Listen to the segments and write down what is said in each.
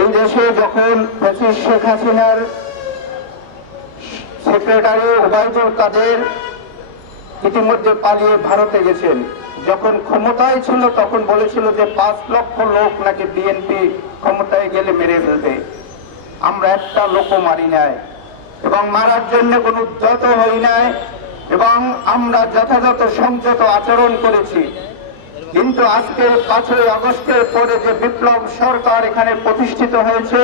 এই দেশে যখন শেখ হাসিনার সেক্রেটারি ওবায়দুল কাদের ইতিমধ্যে পালিয়ে ভারতে গেছেন, যখন ক্ষমতায় ছিল তখন বলেছিল যে 5 লক্ষ লোক নাকি বিএনপি ক্ষমতায় গেলে মেরে ফেলবে। আমরা একটা লোকও মারি নাই এবং মারার জন্য কোনো উদ্যত হই নাই এবং আমরা যথাযথ সংযত আচরণ করেছি। কিন্তু আজকে 5ই আগস্টের পরে যে বিপ্লব সরকার এখানে প্রতিষ্ঠিত হয়েছে,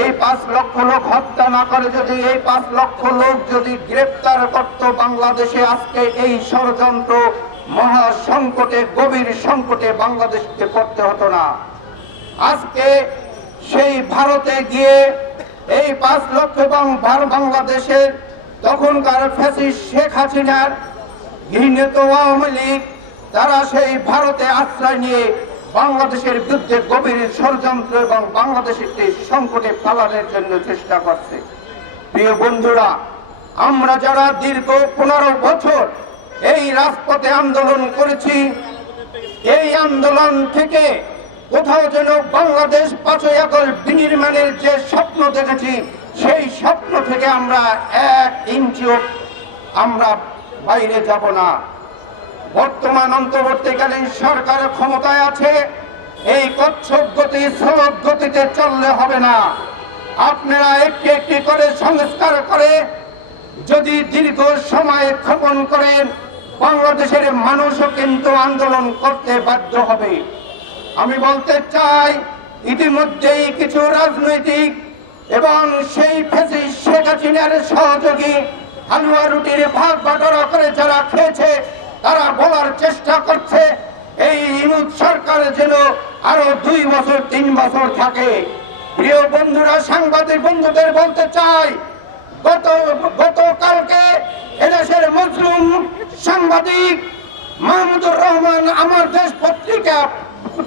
এই 5 লক্ষ লোক হত্যা না করে যদি এই 5 লক্ষ লোক যদি গ্রেপ্তার করত, বাংলাদেশে আজকে এই ষড়যন্ত্র মহা সংকটে, গভীর সংকটে বাংলাদেশকে পড়তে হতো না। আজকে সেই ভারতে গিয়ে এই 5 লক্ষ এবং বাংলাদেশের তখনকার ফ্যাসিস্ট শেখ হাসিনার ঘৃণিত আওয়ামী লীগ, তারা সেই ভারতে আশ্রয় নিয়ে বাংলাদেশের বিরুদ্ধে গভীর ষড়যন্ত্র এবং বাংলাদেশকে সংকটে ফেলানোর জন্য চেষ্টা করছে। প্রিয় বন্ধুরা, আমরা যারা দীর্ঘ 15 বছর এই রাজপথে আন্দোলন করেছি, এই আন্দোলন থেকে কোথাও যেন বাংলাদেশ 5ই আগস্ট বিনির্মাণের যে স্বপ্ন দেখেছি, সেই স্বপ্ন থেকে আমরা 1 ইঞ্চিও আমরা বাইরে যাব না। বর্তমান অন্তর্বর্তীকালীন সরকার ক্ষমতায় আছে, এই কচ্ছপ গতি স্রোত গতিতে চললে হবে না। আপনারা একটি একটি করে সংস্কার করে যদি দীর্ঘ সময় ক্ষেপণ করেন, বাংলাদেশের মানুষও কিন্তু আন্দোলন করতে বাধ্য হবে। আমি বলতে চাই, ইতিমধ্যেই কিছু রাজনৈতিক এবং সেই ফ্যাসিস্ট শেখ হাসিনার সহযোগী হালুয়া রুটির ভাগ বাটোয়ারা করে যারা খেয়েছে, তারা বলার চেষ্টা করছে এই ইউনূস সরকার যেন আরো 2 বছর 3 বছর থাকে। প্রিয় বন্ধুরা, সাংবাদিক বন্ধুদের বলতে চাই, গতকালকে এদেশের মজলুম সাংবাদিক মাহমুদুর রহমান আমার দেশ পত্রিকা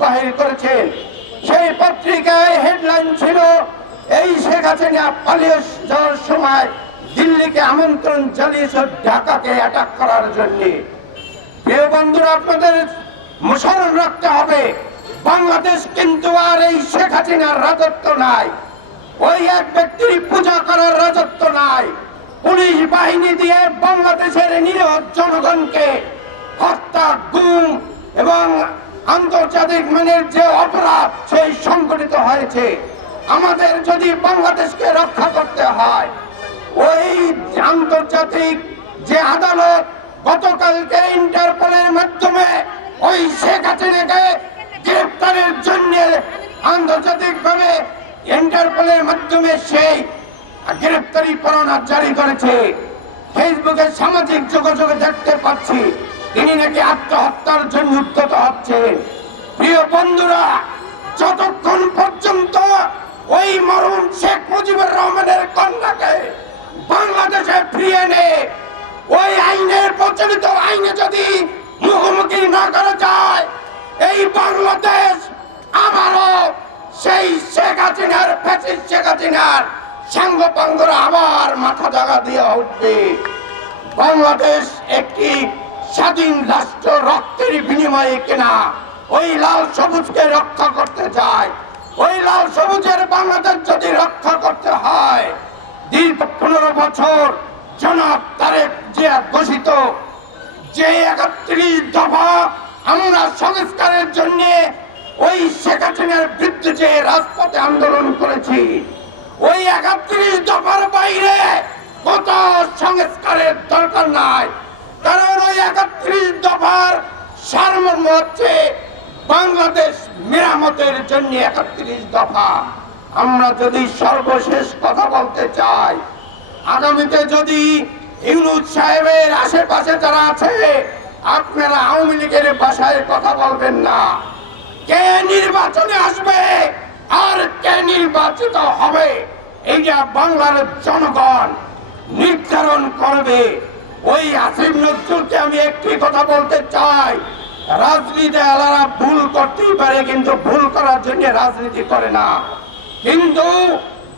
বাহির করেছেন। সেই পত্রিকায় হেডলাইন ছিল, এই শেখ হাসিনা পালিয়ে যাওয়ার সময় দিল্লিকে আমন্ত্রণ জানিয়েছে ঢাকাকে অ্যাটাক করার জন্য। প্রিয় বন্ধুরা, আপনাদের স্মরণ রাখতে হবে, বাংলাদেশ কিন্তু আর এই শেখ হাসিনার রাজত্ব নাই, ওই এক ব্যক্তির পূজা করার রাজত্ব নাই। পুলিশ বাহিনী দিয়ে বাংলাদেশের নিরীহ জনগণকে হত্যা, গুম এবং আন্তর্জাতিক মানের যে অপরাধ সেই সংঘটিত হয়েছে। আমাদের যদি বাংলাদেশকে রক্ষা করতে হয়, ওই আন্তর্জাতিক যে আদালত গতকালকে ইন্টারপোলের মাধ্যমে ওই শেখ হাসিনাকে গ্রেফতারের জন্য আন্তর্জাতিকভাবে ইন্টারপোলের মাধ্যমে সেই গ্রেফতারি পরোয়ানা জারি করেছে। ফেসবুকে সামাজিক যোগাযোগে দেখতে পাচ্ছি তিনি নাকি আত্মহত্যার জন্য উদ্যত হচ্ছেন। প্রিয় বন্ধুরা, যতক্ষণ পর্যন্ত ওই মরহুম শেখ মুজিবুর রহমানের কন্যাকে বাংলাদেশে ফিরিয়ে এনে ওই আইনের প্রচলিত আইনে যদি মুখোমুখি না করা যায়, এই বাংলাদেশ আবারও সেই শেখ হাসিনার ফ্যাসিস্ট শেখ হাসিনার সাঙ্গপাঙ্গরা আবার মাথা জাগা দিয়ে উঠবে। বাংলাদেশ একটি স্বাধীন রাষ্ট্র, রক্তের বিনিময়ে কেনা। ওই লাল সবুজকে রক্ষা করতে চায়, ওই লাল সবুজের বাংলাদেশ যদি রক্ষা করতে হয়, দীর্ঘ 15 বছর জনাব তারেক জিয়া ঘোষিত যে 31 দফা আমরা সংস্কারের জন্য ওই শেখ হাসিনার বিরুদ্ধে যে রাজপথে আন্দোলন করেছি, ওই 31 দফার বাইরে কত সংস্কারের দরকার নাই। কারণ ওই 31 দফার সারমর্ম হচ্ছে বাংলাদেশ মেরামতের জন্য 31 দফা। আমরা যদি সর্বশেষ কথা বলতে চাই, আগামীতে যদি ইউনূস সাহেবের আশেপাশে যারা আছে, আপনারা আওয়ামী লীগের ভাষায় কথা বলবেন না। কে নির্বাচনে আসবে আর কে নির্বাচিত হবে, এইটা বাংলার জনগণ নির্ধারণ করবে। ওই আসিফ নজরুলকে আমি একটি কথা বলতে চাই, রাজনীতি আলারা ভুল করতেই পারে, কিন্তু ভুল করার জন্য রাজনীতি করে না। কিন্তু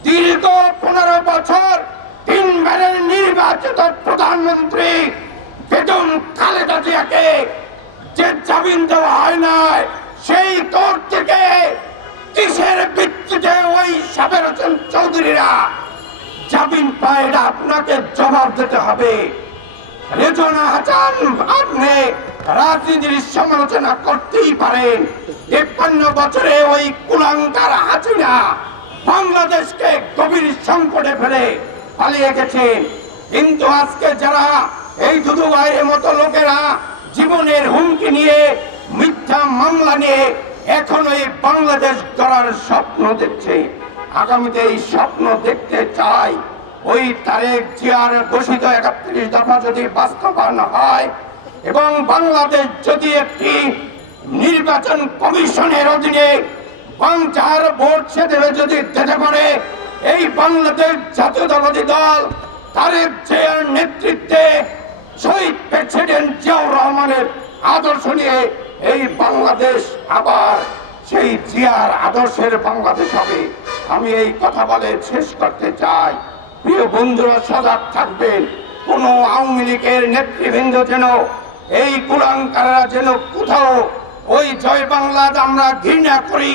দীর্ঘ 15 বছর 3 বারের নির্বাচিত প্রধানমন্ত্রী বেগম খালেদা জিয়াকে যে জামিন দেওয়া হয় নাই, সেই কোর্ট থেকে কিসের সাবের হোসেন চৌধুরীরা জামিন পায়, এটা আপনাকে জবাব দিতে হবে। রেজওয়ানা হাসান, আপনি রাজনীতির সমালোচনা করতেই পারেন, 53 বছরে ওই কুলাঙ্গার হাসিনা বাংলাদেশকে গভীর সংকটে ফেলে পালিয়ে গেছেন। কিন্তু আজকে যারা এই দুদুভাইয়ের মতো লোকেরা জীবনের হুমকি নিয়ে, মিথ্যা মামলা নিয়ে এখন এই বাংলাদেশ গড়ার স্বপ্ন দেখছে, আগামীতে এই স্বপ্ন দেখতে চাই, ওই তারেক জিয়ার ঘোষিত 31 দফা যদি বাস্তবায়ন হয় এবং বাংলাদেশ যদি একটি নির্বাচন কমিশনের অধীনে বাঞ্চার ভোট সেদেবে যদি যেতে পারে, এই বাংলাদেশ জাতীয়তাবাদী দল তারেক জিয়ার নেতৃত্বে শহীদ প্রেসিডেন্ট জিয়াউর রহমানের আদর্শ নিয়ে এই বাংলাদেশ আবার সেই জিয়ার আদর্শের বাংলাদেশ হবে। আমি এই কথা বলে শেষ করতে চাই, প্রিয় বন্ধুরা সজাগ থাকবেন, কোন আওয়ামী লীগের নেতৃবৃন্দ যেন, এই কুলাঙ্কাররা যেন কোথাও ওই জয় বাংলা আমরা ঘৃণা করি,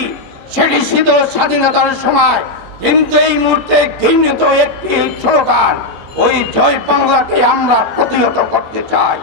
সেটি ছিল স্বাধীনতার সময়, কিন্তু এই মুহূর্তে ঘৃণিত একটি স্লোগান, ওই জয় বাংলাকে আমরা প্রতিহত করতে চাই।